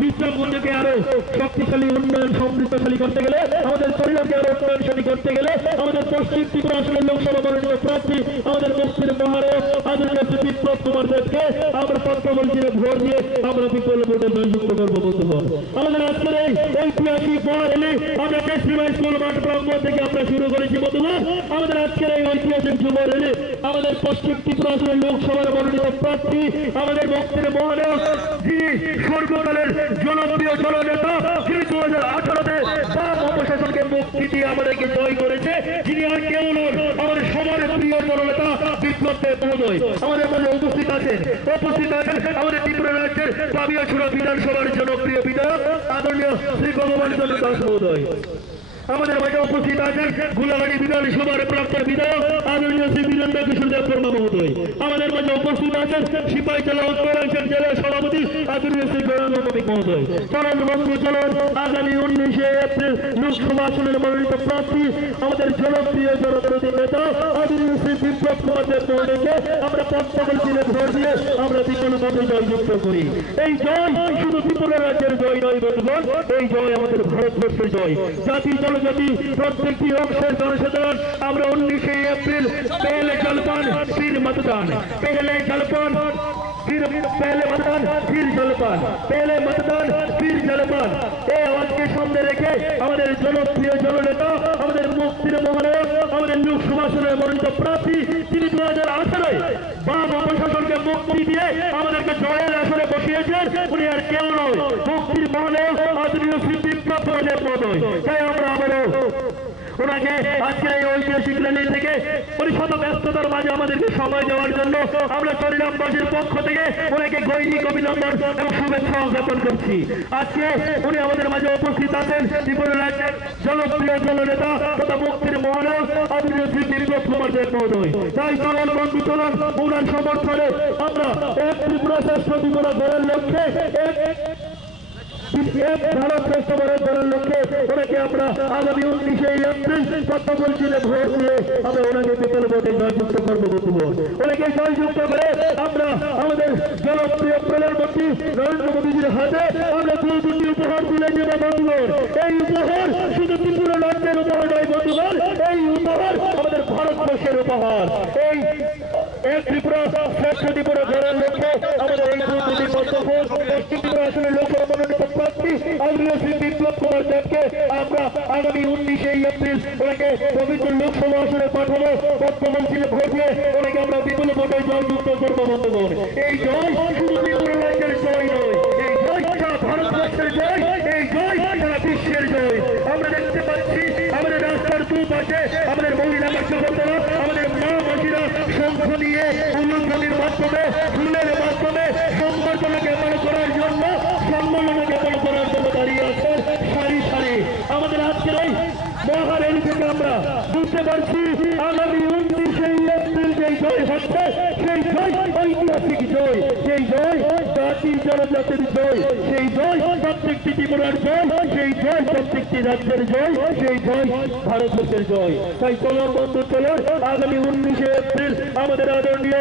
বিশ্ববন্ধুকে আরো শক্তিশালী উন্নয়ন সমৃদ্ধশালী করতে গেলে, আমাদের শরীরকে আরো উন্নয়নশালী করতে গেলে আমাদের পশ্চিম ত্রিপুরা আসনের লোকসভা মনোনীত প্রার্থী আমাদের মুক্তির মহারাজ আদরণীয় শ্রী বিপ্লব কুমার দেবকে আমরা পত্রবলচিরে ভোট দিয়ে আমরা বিপুল ভোটে জয়যুক্ত করবো বন্ধুগণ। আমাদের আজকের এই ঐতিহাসিক মহারেলি আমরা কেশরীবাই স্কুল মাঠ প্রাঙ্গণ থেকে আমরা শুরু করেছি বন্ধুগণ। আমাদের আজকের এই ঐতিহাসিক যুব রেলি আমাদের পশ্চিম ত্রিপুরা আসনের লোকসভার মনোনীত প্রার্থী আমাদের মুক্তির মহারাজ যিনি সর্বকালের জনপ্রিয় জননেতা, যিনি 2018-তে বাম অপশাসনকে মুক্তি দিয়ে আমাদেরকে জয় করেছে, যিনি আর কেউ নন আমাদের সবার প্রিয় জননেতা বিপ্লব দেব মহোদয় আমাদের মাঝে উপস্থিত আছেন। আমাদের ত্রিপুরা রাজ্যের পাবিয়াছড়া বিধানসভার জনপ্রিয় বিধায়ক আদরণীয় শ্রী ভগবান চন্দ্র দাস মহোদয়। আমাদের মাঝে উপস্থিত আছেন গুলাহাটি বিধানসভার প্রাক্তন বিধায়ক আদরণীয় শ্রী বীরেন্দ্র কিশোর দেববর্মা মহোদয়। আমাদের মাঝে উপস্থিত আছেন সিপাহীজলা উত্তরাঞ্চল জেলা সভাপতি আদরণীয় শ্রী গৌরঙ্গ ভৌমিক মহোদয়। চলন বন্ধু চলন আগামী 19শে এপ্রিল লোকসভা আসনের মনোনীত প্রার্থী আমাদের জনপ্রিয় জনবিরোধী নেতা আদরণীয় শ্রী বিপ্লব কুমার দেব মহোদয়কে আমরা পত্রবলচিরে ভোট দিয়ে আমরা বিপুল ভোটে জয়যুক্ত করি। এই জয় শুধু ত্রিপুরা রাজ্যের জয় নয় বন্ধুগণ, এই জয় আমাদের ভারতবর্ষের জয়। জাতি জনজাতি প্রত্যেকটি অংশের জনসাধারণ আমরা 19শে এপ্রিল পহলে জলপান ফির मतदान, पहले जलपान फिर पहले मतदान फिर जलपान, पहले मतदान फिर जलपान এই আওয়াজকে সামনে রেখে আমাদের জনপ্রিয় জননেতা আমাদের মুক্তির মহানায়ক আমাদের লোকসভা আসনের মনোনীত প্রার্থী তিনি 2018-এ বাম অপশাসনকে মুক্তি দিয়ে আমাদেরকে জয়ের আসনে বসিয়েছেন, উনি আর কেউ নয় মুক্তির মহানায়ক আদরণীয় শ্রী বিপ্লব কুমার দেব মহোদয়। তাই আমরা আবারও ওনাকে আজকে এই ঐতিহাসিক র্যালি থেকে পরিশত ব্যস্ততার মাঝে আমাদেরকে সময় দেওয়ার জন্য আমরা চরিরামবাসীর পক্ষ থেকে ওনাকে গৈরিক অভিনন্দন এবং শুভেচ্ছা জ্ঞাপন করছি। আজকে উনি আমাদের মাঝে উপস্থিত আছেন ত্রিপুরা রাজ্যের জনপ্রিয় জননেতা তথা মুক্তির মহানায়ক আদরণীয় শ্রী বিপ্লব কুমার দেব মহোদয়। তাই চলন বন্ধু চলন ওনার সমর্থনে আমরা এক ত্রিপুরা শ্রেষ্ঠ ত্রিপুরা গড়ার লক্ষ্যে ভারত শ্রেষ্ঠ ভারত গড়ার লক্ষ্যে ওনাকে আমরা আগামী 19শে এপ্রিল পত্রবলচিরে ভোট দিয়ে আমরা ওনাকে বিপুল ভোটে জয়যুক্ত করবো বন্ধুগণ। ওনাকে জয়যুক্ত করে আমরা আমাদের জনপ্রিয় প্রধানমন্ত্রী নরেন্দ্র মোদীজির হাতে আমরা দুটি উপহার তুলে দেব বন্ধুগণ। এই উপহার শুধু ত্রিপুরা রাজ্যের উপহার নয় বন্ধুগণ, এই উপহার আমাদের ভারতবর্ষের উপহার। এই এক ত্রিপুরা শ্রেষ্ঠ ত্রিপুরা গড়ার লক্ষ্যে আমাদের এই দুটি মন্তব্য পশ্চিম ত্রিপুরা আসলে লোকসভা মনোনীত প্রার্থী আদরণীয় শ্রী বিপ্লব কুমার দেবকে আমরা আগামী 19 এপ্রিল ওনাকে পবিত্র লোকসভা আসনে পাঠাবো। বর্তমান ছিল ভোট দিয়ে ওনাকে আমরা বিপুল ভোটে জয়যুক্ত করবো। বন্ধুগণ, এই জয় শুধু ত্রিপুরা রাজ্যের জয় নয়, এই জয় সারা ভারতবর্ষের জয়, এই জয় সারা বিশ্বের জয়। আমরা দেখতে পাচ্ছি আমাদের রাস্তার দুপাশে আমাদের মহিলা সদস্যরা, আমাদের মা মাসিরা শঙ্খ নিয়ে উল্লঙ্ঘনের মাধ্যমে, ফুলের মাধ্যমে সংবর্ধনা জ্ঞাপন করার জন্য, সম্মাননা জ্ঞাপন করার জন্য দাঁড়িয়ে আছে সারি সারি। আমাদের আজকের এই মহারেলি থেকে আমরা বুঝতে পারছি আগামী 19 এপ্রিল যেই জয় হচ্ছে সেই জয় ঐতিহাসিক জয়, সেই জয় জাতি জনজাতির জয়, সেই জয় প্রত্যেকটি ত্রিপুরার জয়, সেই জয় প্রত্যেকটি রাজ্যের জয়, সেই জয় ভারতবর্ষের জয়। তাই চলুন বন্ধু, চলুন আগামী 19 এপ্রিল আমাদের আদরণীয়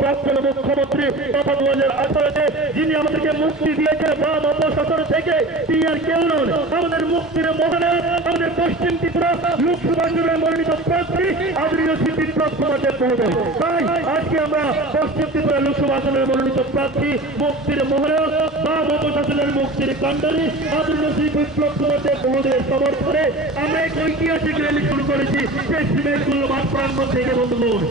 প্রাক্তন মুখ্যমন্ত্রী তথা 2018-তে যিনি আমাদেরকে মুক্তি দিয়েছে বাম অপশাসন থেকে, তিনি আর কেউ নন, আমাদের মুক্তির মহানায়ক, আমাদের পশ্চিম ত্রিপুরা লোকসভা আসনে মনোনীত প্রার্থী আদরণীয় শ্রী বিপ্লব কুমার দেব মহোদয়। তাই আজকে আমরা পশ্চিম ত্রিপুরা লোকসভা আসনের মনোনীত প্রার্থী, মুক্তির মহানায়ক, বাম অপশাসনের মুক্তির কাণ্ডারী আদরণীয় শ্রী বিপ্লব কুমার দেব মহোদয়ের সমর্থনে আমরা এক ঐতিহাসিক র্যালি শুরু করেছি পশ্চিমের মাঠ প্রাঙ্গণ থেকে। বন্ধুগণ,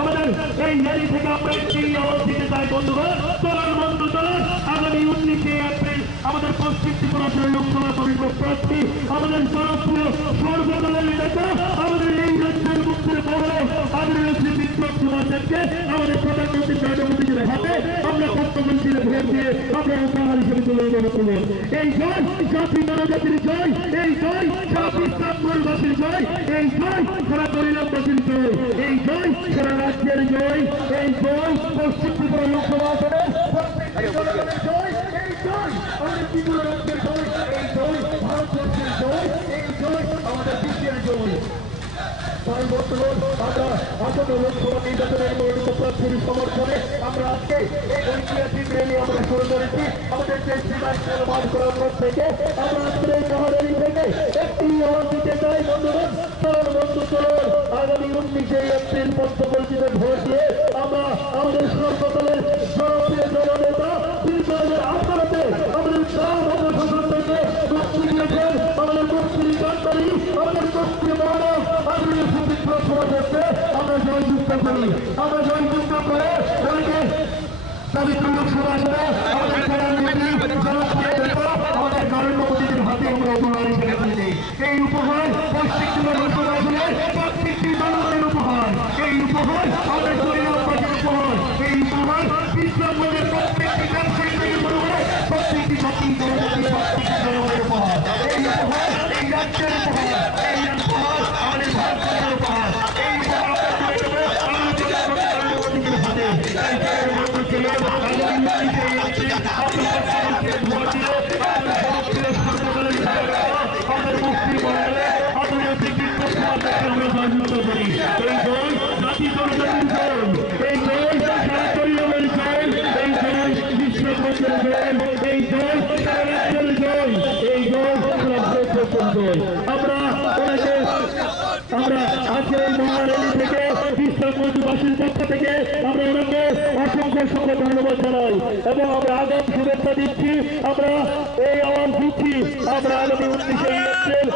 আমাদের এই র্যালি থেকে আমরা একটি আওয়াজ দিতে চাই। বন্ধুগণ, চলুন বন্ধু, চলুন আগামী 19 এপ্রিল আমাদের পশ্চিম ত্রিপুরা লোকসভা মনোনীত প্রার্থী, আমাদের জনপ্রিয় সর্বদলের নেতা, আমাদের এই রাজ্যের মুক্তির মহানায়ক আদরণীয় শ্রী বিপ্লব কুমার দেবকে আমাদের প্রধানমন্ত্রী নরেন্দ্র মোদীর হাতে আমরা পদ্মমন্ত্রীর ভোট দিয়ে আমরা উপহার হিসেবে তুলে দেবো। এই জয় জাতি জনজাতির জয়, এই জয় সারা ইসলামপুরবাসীর জয়, এই জয় সারা পরিণামবাসীর জয়, এই জয় সারা রাজ্যের জয়, এই জয় পশ্চিম ত্রিপুরা লোকসভা আসনে জয়, এই জয় আমাদের ত্রিপুরা রাজ্যের জয়, এই জয় ভারতবর্ষের জয়, এই জয় আমাদের বিশ্বের জয়। তাই বর্তমান আমরা আসন্ন লোকসভা নির্বাচনের মনোনীত প্রার্থীর সমর্থনে আমরা আজকে এই ঐতিহাসিক র্যালি আমরা শুরু করেছি। আমাদের যে সীমাঞ্চল মাঠ করার পর থেকে আমরা আজকের এই মহারেলি থেকে একটি আওয়াজ দিতে চাই। বন্ধুগণ, চলুন বন্ধু, চলুন আগামী 19 এপ্রিল পদ্মমন্ত্রীদের ভোট দিয়ে আমরা আমাদের সর্বদলের জনপ্রিয় জননেতা 2018-তে আমাদের গ্রাম অপশাসন থেকে মুক্তি দিয়েছেন আমাদের মুক্তির কাণ্ডারী, আমাদের মুক্তির মহানায়ক আদরণীয় শ্রী বিপ্লব কুমার দেবকে আমরা জয়যুক্ত করি। আমরা জয়যুক্ত করে ওনাকে পবিত্র লোকসভা আসনে আমাদের প্রধানমন্ত্রী জনপ্রিয় নেতা আমাদের নরেন্দ্র মোদীর হাতে আমরা উপহার হিসেবে তুলে দিই। এই উপহার পশ্চিম ত্রিপুরা লোকসভা আসনে প্রত্যেকটি জনগণের উপহার, এই উপহার আমাদের পরিণামবাসীর উপহার, এই উপহার ইসলামপুরের প্রত্যেকটি ব্যবসায়ী থেকে শুরু করে প্রত্যেকটি জাতি জনজাতি প্রত্যেকটি জনগণের উপহার, এই উপহার এই রাজ্যের উপহার, এই উপহার আমাদের ভারতের উপহার, এই উপহার আমরা আজকের এই মহারেলি থেকে ইসলামপুরবাসীর পক্ষ থেকে আমরা ওনাকে অসংখ্য ধন্যবাদ জানাই এবং আমরা আগাম শুভেচ্ছা দিচ্ছি। আমরা এই আওয়াজ দিচ্ছি আমরা আগামী 19 এপ্রিল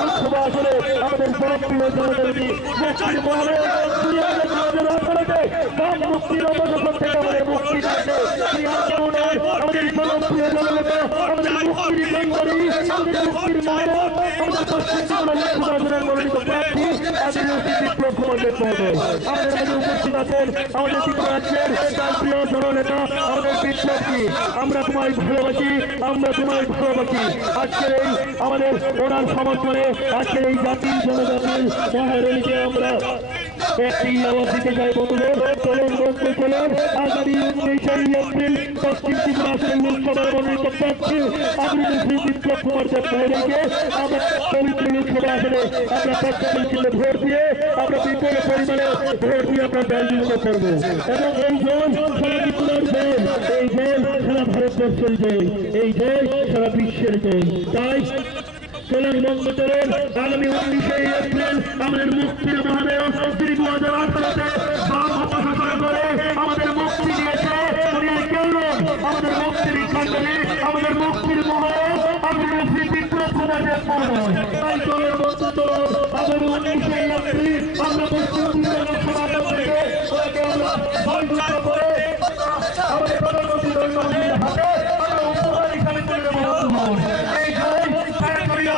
লোকসভা আসলে আমাদের জনপ্রিয় জনদলী মুক্তির মুক্তির অবসর থেকে আমাদের মুক্তি দিচ্ছে আমাদের জনপ্রিয় জননেতা, আমাদের মুক্তির কেন্দ্রী, আমাদের মুক্তির মানব, আমাদের পশ্চিম ত্রিপুরা লোকসভা আসনের মনোনীত প্রার্থী আদরণীয় শ্রী বিপ্লব কুমার দেব মহোদয়। আমাদের মধ্যে উপস্থিত আছেন আমাদের ত্রিপুরা রাজ্যের প্রিয় জননেতা আমাদের বিপ্লবী। আমরা তোমায় ভালোবাসি, আমরা তোমায় ভালোবাসি। আজকের এই আমাদের ওনার সমর্থনে আজকের এই জাতির জনজাতির মহারেলিকে আমরা একটি আওয়াজ দিতে চাই। বন্ধুদের চলুন বন্ধু, চলুন আগামী 19 এপ্রিল পশ্চিম ত্রিপুরা আসনের লোকসভার মনোনীত প্রার্থী আদরণীয় শ্রী বিপ্লব কুমার দেব মহোদয়কে আমরা পবিত্র লোকসভা আসনে আমরা পদ্মমন্ত্রীতে ভোট দিয়ে আমরা বিপুল পরিমাণে ভোট দিয়ে আমরা জয়যুক্ত করবো এবং এই জয় সারা ত্রিপুরার জয়, এই জয় সারা ভারতবর্ষের জয়, এই জয় সারা বিশ্বের জয়। তাই চলুন বন্ধ চলুন আগামী 19শে এপ্রিল আমাদের মুক্তির মহাদেব তিনি 2018-তে বাম অপশাসন করে আমাদের মুক্তি দিয়েছে। কেউ আমাদের মুক্তির কাণ্ডে আমাদের মুক্তির মহাদেব আমাদের বিপ্লব সমাজের মহাদেব। তাই চলুন বন্ধ চলুন আগামী 19শে এপ্রিল আমরা পশ্চিমবঙ্গ লোকসভা থেকে আমরা করে আমাদের প্রধানমন্ত্রী নরেন্দ্র মোদীর হাতে আমরা উপহার হিসাবে তুলে দেব। এই জয়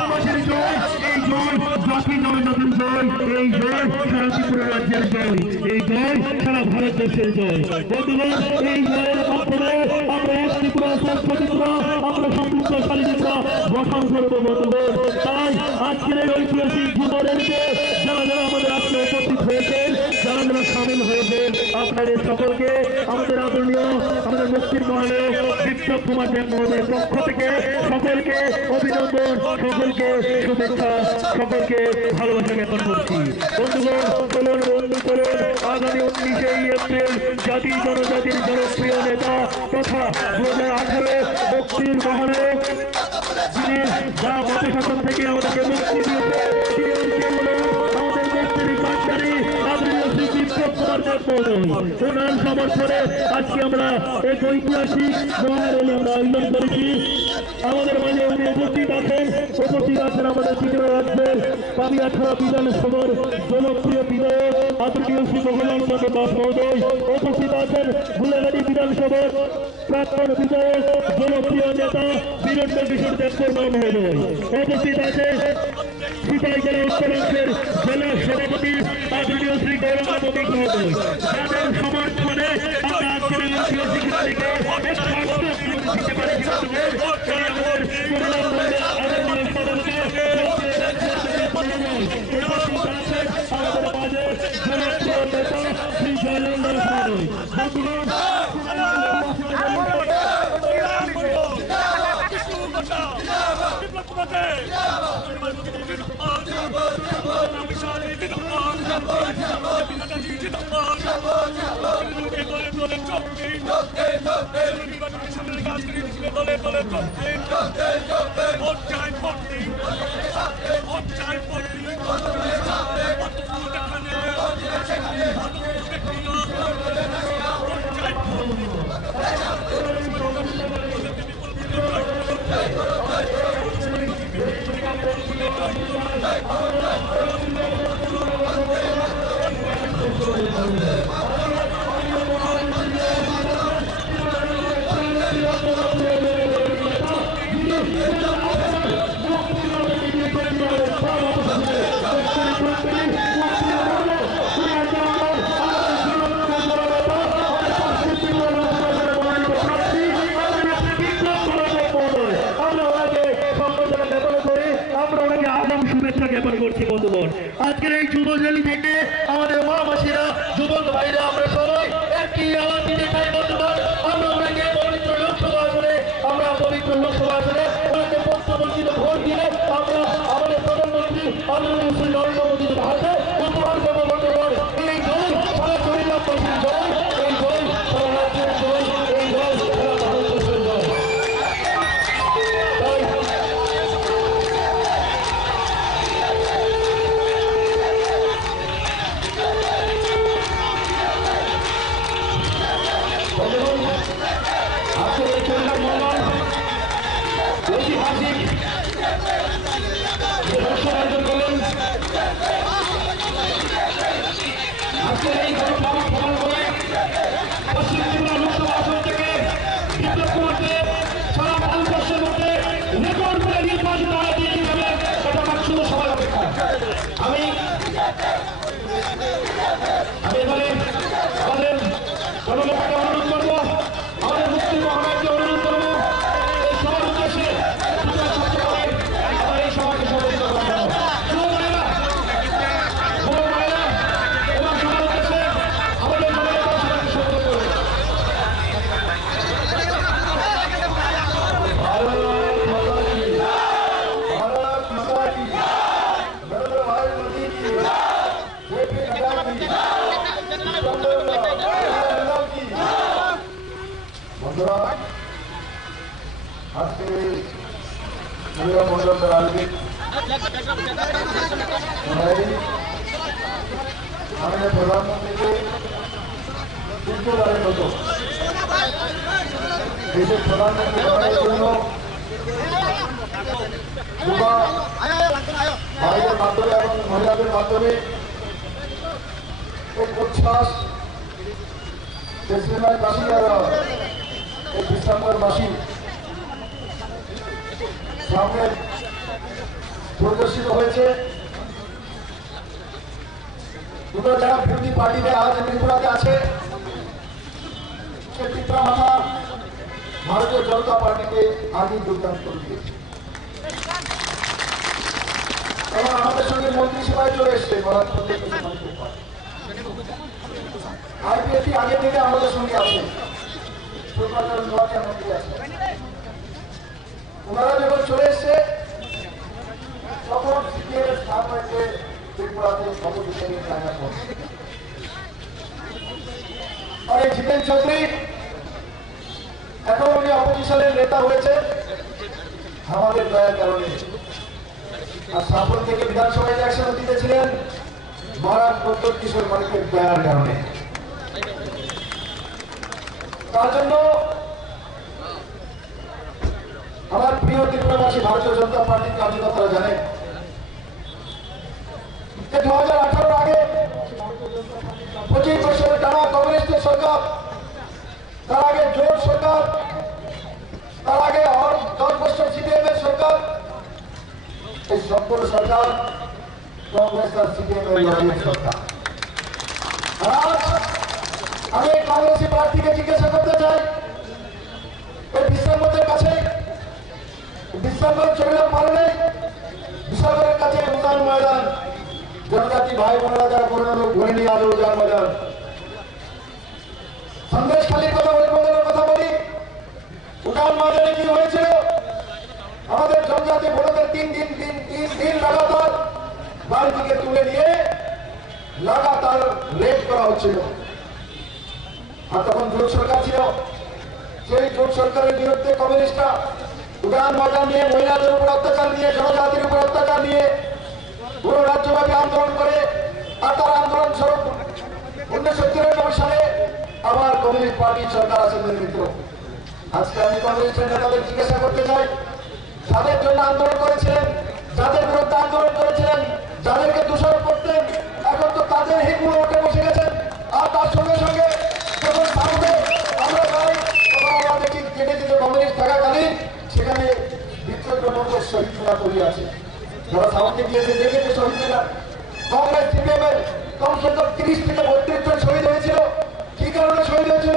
আমাদের জয়, এই জয় জাতি জনজাতির জয়, এই জয় সারা ত্রিপুরা রাজ্যের জয়, এই জয় সারা ভারতবর্ষের জয়। বন্ধুগণ এই জয়ের মাধ্যমে আমরা ত্রিপুরা সংস্কৃতিরা আমরা সমৃদ্ধশালীরা গঠন করবো বন্ধুগণ। তাই আজকের এই ঐতিহাসিক যুবদেরকে যারা যারা আমাদের আজকে উপস্থিত হয়েছেন যারা যারা সামিল হয়েছেন আপনাদের সকলকে আমাদের আদরণীয় আমাদের মুক্তির মহাদেব বিপ্লব কুমার দেব মহোদয়ের পক্ষ থেকে সকলকে অভিনন্দন, সকলকে শুভেচ্ছা, সকলকে ভালোবাসা জ্ঞাপন করছি। বন্ধুগণ চলুন বন্ধু চলুন আগামী 19শে এপ্রিল জাতি জনজাতির জনপ্রিয় নেতা তথা 2018 মুক্তির মহাদেব যিনি যা প্রশাসন থেকে আমাদেরকে মুক্তি দিয়েছে আমাদের মুক্তির কাণ্ডারী আদরণীয় শ্রী বিপ্লব কুমার দেব মহোদয় ওনার সমর্থনে আজকে আমরা এক ঐতিহাসিক মহারণী আমরা আয়োজন করেছি। আমাদের মাঝে উনি উপস্থিত আছেন আমাদের ত্রিপুরা রাজ্যের পাবিয়াছড়া বিধানসভার জনপ্রিয় বিধায়ক আদরণীয় শ্রী মোহনলাল চন্দ্র দাস মহোদয়, উপস্থিত আছেন গুলাঘাটি বিধানসভার প্রাক্তন বিধায়ক জনপ্রিয় নেতা বীরেন্দ্র কিশোর দেববর্মা মহোদয়, উপস্থিত আছেন সিপাহী জেলা উত্তরাঞ্চলের জেলা সভাপতি আদরণীয় শ্রী গৌরঙ্গ মৌলিক মহোদয়, যাদের সমর্থনে আমরা আজকের ঐতিহাসিক র্যালিকে দিতে পারি। আজকের এই যুব র্যালি থেকে আমাদের মা মাসিরা যুবক ভাইরা আমরা সবাই একটি আওয়াজ দিতে চাই বন্ধুগণ। আমরা ওনাকে পবিত্র লোকসভা আসনে ওনাকে পক্ষবঞ্চিত ভোট দিয়ে আমরা আমাদের প্রধানমন্ত্রী আদরণীয় শ্রী নরেন্দ্র মোদীর হাতে উপহার দেবো বন্ধুগণ। এই জয় সারা শরীরবাসীর জয়, এই জয় সারা রাজ্যের জয়, এই জয় সারা ভারতবর্ষের জয়। আজকে মন্ডল আয়োজিত আমাদের প্রধানমন্ত্রীকে তৃতীয়বারের মতো দেশের প্রধানমন্ত্রী করার জন্য ভাইদের মাধ্যমে এবং মহিলাদের মাধ্যমে এক উচ্ছ্বাস বাসী আর এই বিশ্রামবাসী সামনে প্রদর্শিত হয়েছে। দুটো যারা বিরোধী পার্টিতে আজ ত্রিপুরাতে আছে সে পিতা মাতা ভারতীয় জনতা পার্টিকে আগে যোগদান করে দিয়েছে এবং আমাদের সঙ্গে মন্ত্রিসভায় চলে এসছে আইপিএসি আগে থেকে আমাদের সঙ্গে আছে। ওনারা যখন চলে এসছে তখন সিপিএম এর স্থান হয়েছে ত্রিপুরাতে সর্ববিধানের জায়গা করছে। আর এই জিতেন চৌধুরী এখন উনি অপোজিশনের নেতা হয়েছে আমাদের দয়ার কারণে। আর সাফল থেকে বিধানসভায় ইলেকশন জিতেছিলেন মহারাজ প্রদ্যোৎ কিশোর মালিকের দয়ার কারণে। তার জন্য আমার প্রিয় ত্রিপুরাবাসী ভারতীয় জনতা পার্টির কার্যকর্তারা জানেন যে 2018 আগে 25 বছরের টানা কমিউনিস্টের সরকার, তার আগে জোট সরকার, তার আগে 10 বছর সিপিএম এর সরকার, এই সম্পূর্ণ সরকার কংগ্রেস আর সিপিএম এর সরকার। আজ আমি কংগ্রেসী প্রার্থীকে জিজ্ঞাসা করতে চাই বিশ্রামদের কাছে বিশ্রামগঞ্জ চরিলাম পালনে বিশালগড়ের কাছে উজান ময়দান জনজাতি ভাই বোনেরা যারা পুরনো ঘুরে নিয়ে আসে উজান ময়দান সন্দেশখালীর কথা বলি কথা বলি উজান ময়দানে কি হয়েছিল? আমাদের জনজাতি ভোটারদের তিন দিন লাগাতার বাড়ি থেকে তুলে নিয়ে লাগাতার রেপ করা হচ্ছিল। আর তখন জোট সরকার ছিল, সেই জোট সরকারের বিরুদ্ধে কমিউনিস্টরা উজান ময়দান নিয়ে মহিলাদের উপর অত্যাচার নিয়ে জনজাতির উপর অত্যাচার নিয়ে পুরো রাজ্যব্যাপী আন্দোলন করে। আর তার আন্দোলন স্বরূপ 1993 সালে আবার কমিউনিস্ট পার্টির সরকার আছে নির্মিত। আজকে আমি কংগ্রেসের নেতাদের জিজ্ঞাসা করতে চাই, যাদের জন্য আন্দোলন করেছিলেন, যাদের বিরুদ্ধে আন্দোলন করেছিলেন, যাদেরকে দোষারোপ করতেন, এখন তো তাদের হিগুলো উঠে বসে গেছেন। আর তার সঙ্গে সঙ্গে যখন সামনে আমরা যাই তখন আমরা দেখি কেটে যেতে কমিউনিস্ট থাকাকালীন সেখানে বিক্ষোভের শহীদরা করি আছে। যারা সামনে গিয়েছে দেখেছে শহীদরা কংগ্রেস সিপিএম এর কমসে কম 30 থেকে 32 জন শহীদ হয়েছিল। কি কারণে শহীদ হয়েছিল?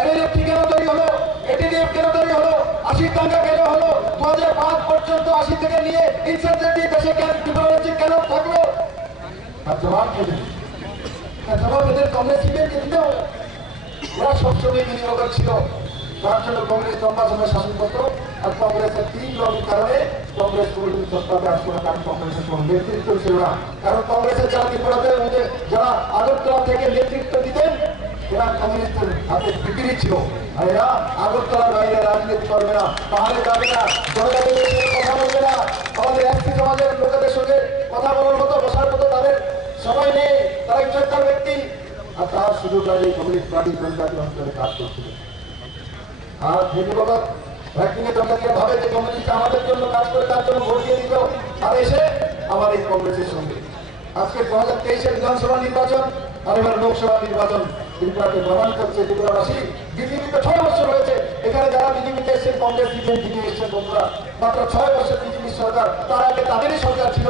এনএলএফ কেন তৈরি হলো? এটিডিএফ কেন তৈরি হলো? 80 দাঙ্গা কেন হলো? 2005 পর্যন্ত 80 থেকে নিয়ে ইনসার্জেন্সি দেশে কেন কেন থাকলো? তার জবাব দেবেন, তার জবাব এদের কংগ্রেস সিপিএমকে দিতে হবে। ওরা সবসময় বিনিয়োগক ছিল, তার জন্য কংগ্রেস লম্বা সময় শাসন করতো। আর কংগ্রেসের 3 লবির কারণে কংগ্রেস পুরোপুরি সত্তাতে আসতো না, কারণ কংগ্রেসের কোনো নেতৃত্ব ছিল না। কারণ কংগ্রেসের যারা ত্রিপুরাদের মধ্যে যারা আগরতলা থেকে নেতৃত্ব দিতেন এরা কমিউনিস্টের হাতে বিক্রি ছিল। আর এরা আগরতলার বাইরে রাজনীতি করবে না, পাহাড়ে যাবে না, জনজাতিদের সঙ্গে কথা বলবে না, আমাদের এসপি সমাজের লোকেদের সঙ্গে কথা বলার মতো বসার মতো তাদের সময় নেই। তারা ইচ্ছার ব্যক্তি। আর তার সুযোগ এই কমিউনিস্ট পার্টি জনজাতি অঞ্চলে কাজ করছিল। আর ভেটিবাদ ভ্যাকসিনে জনজাতিরা ভাবে যে কমিউনিস্ট আমাদের জন্য কাজ করে, তার জন্য ভোট দিয়ে দিল। আর এসে আমার এই কংগ্রেসের সঙ্গে আজকে 2023-এর বিধানসভা নির্বাচন আর এবার লোকসভা নির্বাচন ত্রিপুরাকে প্রমাণ করছে ত্রিপুরাবাসী বিজেপিতে 6 বছর হয়েছে। এখানে যারা বিজেপিতে এসেছেন কংগ্রেস সিপিএম জিতে এসেছেন বন্ধুরা, মাত্র 6 বছর বিজেপির সরকার, তার আগে তাদেরই সরকার ছিল।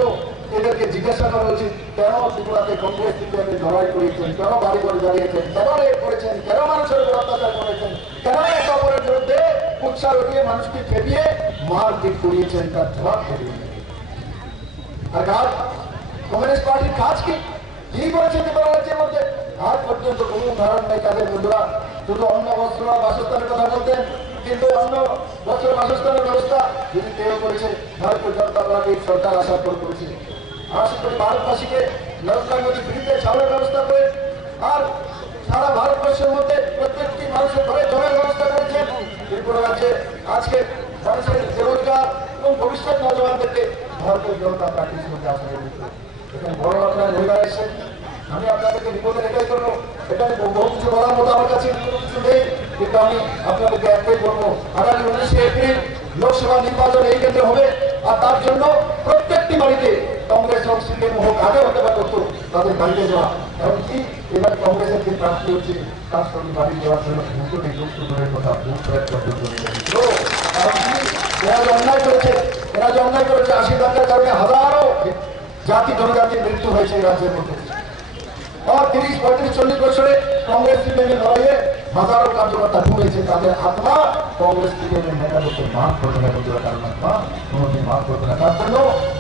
এদেরকে জিজ্ঞাসা করা উচিত কেন ত্রিপুরাতে কংগ্রেস সিপিএম লড়াই করেছেন, কেন বাড়ি করে দাঁড়িয়েছেন, কেন রেপ করেছেন, কেন মানুষের উপর অত্যাচার করেছেন, কেন একে অপরের বিরুদ্ধে উৎসাহ উঠিয়ে মানুষকে খেপিয়ে মারপিট করিয়েছেন, তার জবাব দেবেন। আর কাজ কমিউনিস্ট পার্টির কাজ কি করেছে ত্রিপুরা রাজ্যের মধ্যে? আজ পর্যন্ত কোনো উদাহরণ নেই তাদের বন্ধুরা। শুধু অন্য বস্ত্র বাসস্থানের কথা বলতেন, কিন্তু অন্য বস্ত্র বাসস্থানের ব্যবস্থা যদি কেউ করেছে ভারতীয় জনতা পার্টির সরকার আসার পর করেছে। আশা করি ভারতবাসীকে নরেন্দ্র মোদী ফ্রিতে চাউলের ব্যবস্থা করে আর সারা ভারতবর্ষের মধ্যে প্রত্যেকটি মানুষের ঘরে জলের ব্যবস্থা করেছেন। ত্রিপুরা রাজ্যে আজকে মানুষের বেরোজগার এবং ভবিষ্যৎ নজওয়ানদেরকে ভারতীয় জনতা পার্টির মধ্যে আসা এখানে বড় আপনারা মহিলা এসেছেন। আমি আপনাদেরকে বিপদের এটাই করবো, এটা বহু কিছু বলার মতো আমার কাছে কিছু নেই, কিন্তু আমি আপনাদেরকে একটাই বলবো, আগামী 19শে এপ্রিল লোকসভা নির্বাচন এই কেন্দ্রে হবে। আর তার জন্য প্রত্যেকটি বাড়িতে কংগ্রেস হোক সিপিএম হোক আগে হতে পারে তাদের বাড়িতে যাওয়া, এমনকি এবার কংগ্রেসের যে প্রার্থী হচ্ছে তার সঙ্গে বাড়ি যাওয়ার জন্য কথা এরা যে অন্যায় করেছে, এরা যে অন্যায় করেছে 80 দশকের কারণে হাজারো জাতি জনজাতির মৃত্যু হয়েছে এই রাজ্যের মধ্যে। আর 30, 35, 40 বছরে কংগ্রেস সিপিএমের লড়াইয়ে হাজারো কার্যকর্তা ঢুকেছে, তাদের আত্মা কংগ্রেস সিপিএমের নেতাদেরকে মাফ করবে না, বন্ধুরা, কারণ আত্মা কোনোদিন মাফ করবে না। তার জন্য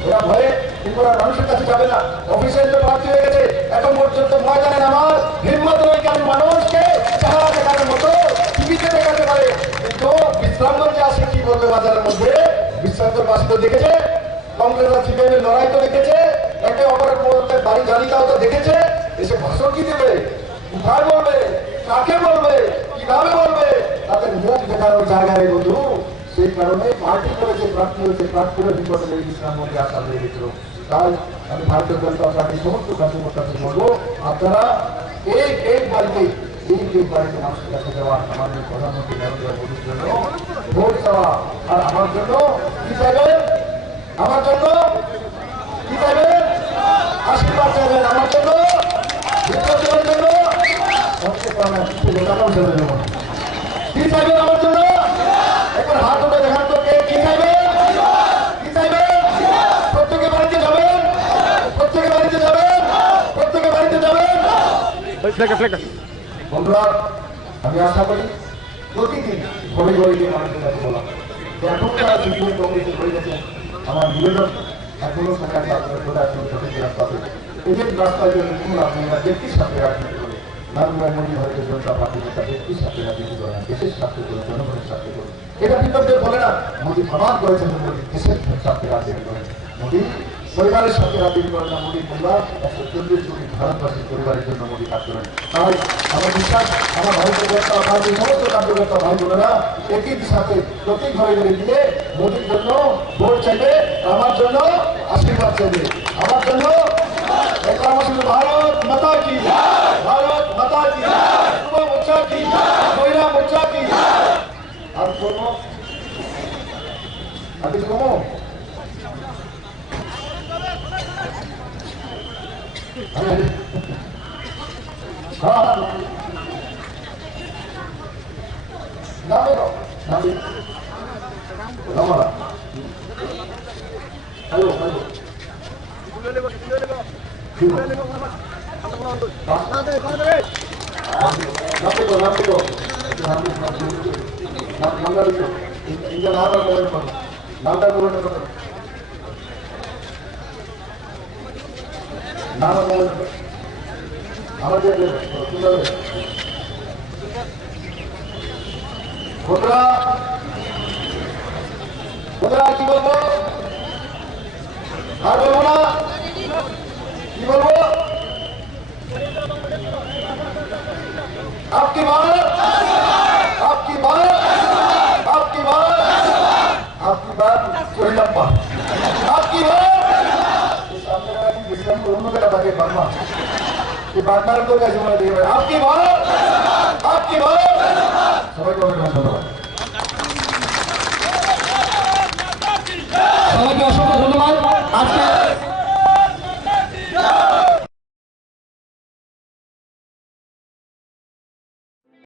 এরা ভয়ে ত্রিপুরার মানুষের কাছে যাবে না। অফিসের যে প্রার্থী হয়ে গেছে এখন পর্যন্ত ময়দানে নামার হিম্মত নেই, কারণ মানুষকে চেহারা দেখানোর মতো টিভিতে দেখাতে পারে, কিন্তু বিশ্রামগঞ্জে আসে কি বলবে বাজারের মধ্যে? বিশ্রামগঞ্জবাসী তো দেখেছে, কংগ্রেস আর সিপিএমের লড়াই তো দেখেছে, একে অপরের বাড়ি জালিকাও তো দেখেছে। এসে ভাষণ কি দেবে, কোথায় বলবে, কাকে বলবে, কিভাবে বলবে, তাদের মুখ দেখানোর জায়গা নেই বন্ধু। সেই কারণে পার্টি করেছে, প্রার্থী হয়েছে, প্রার্থীর বিপদে এই বিশ্রাম মধ্যে আসা হয়ে গেছিল। তাই আমি ভারতীয় জনতা পার্টির সমস্ত কার্যকর্তাকে বলবো, আপনারা এই বাড়িতে মানুষের কাছে যাওয়া, আমাদের প্রধানমন্ত্রী নরেন্দ্র মোদীর জন্য ভোট চাওয়া, আর আমার জন্য কি চাইবেন, আমার জন্য কি চাইবেন, আশীর্বাদ চাইবেন, আমার জন্য বিপ্লবের জন্য কি চাইবেন, আমার জন্য এখন হাত উঠে দেখান তো কে কি চাইবেন, কি চাইবেন? প্রত্যেকে বাড়িতে যাবেন, প্রত্যেকে বাড়িতে যাবেন, প্রত্যেকে বাড়িতে যাবেন। বন্ধুরা, আমি আশা করি প্রতিদিন ঘরে ঘরে গিয়ে মানুষের কাছে বলা এখন তারা সিপিএম কংগ্রেসে হয়ে গেছে। আমার নিবেদন এখনো সরকারি আপনার চলে আসুন সঠিক রাস্তাতে, এদের রাস্তার জন্য কোনো আপনারা ব্যক্তির সাথে রাজনীতি করে নরেন্দ্র মোদী ভারতীয় জনতা পার্টির নেতা ব্যক্তির সাথে রাজনীতি করে না, দেশের স্বার্থে করে, জনগণের স্বার্থে করে। এটা বিতর্কের বলে না, মোদী প্রমাণ করেছেন মোদী দেশের স্বার্থে রাজনীতি করেন, মোদী পরিবারের সাথে রাজনীতি করেন না, মোদী পরিবার 140 কোটি ভারতবাসীর পরিবারের জন্য মোদী কাজ করেন। তাই আমার বিশ্বাস, আমার ভারতীয় জনতা পার্টির সমস্ত কার্যকর্তা ভাই বোনেরা একই সাথে প্রতি ঘরে ঘরে গিয়ে মোদীর জন্য ভোট চাইবে, আমার জন্য আশীর্বাদ চাইবে, আমার জন্য ভারত মাতা কি, ভারত মাতা কি, যুব মোর্চা কি, মহিলা মোর্চা কি। আর করবো আর কিছু কমো হ্যালো হ্যালো কি বলবো আর বলবো না, কি বলবো? आपकी बात, आपकी बात, आपकी बात, आपकी बात कोई लंबा, आपकी बात आपकी बात, आपकी बात, सबाई को धन्यवाद।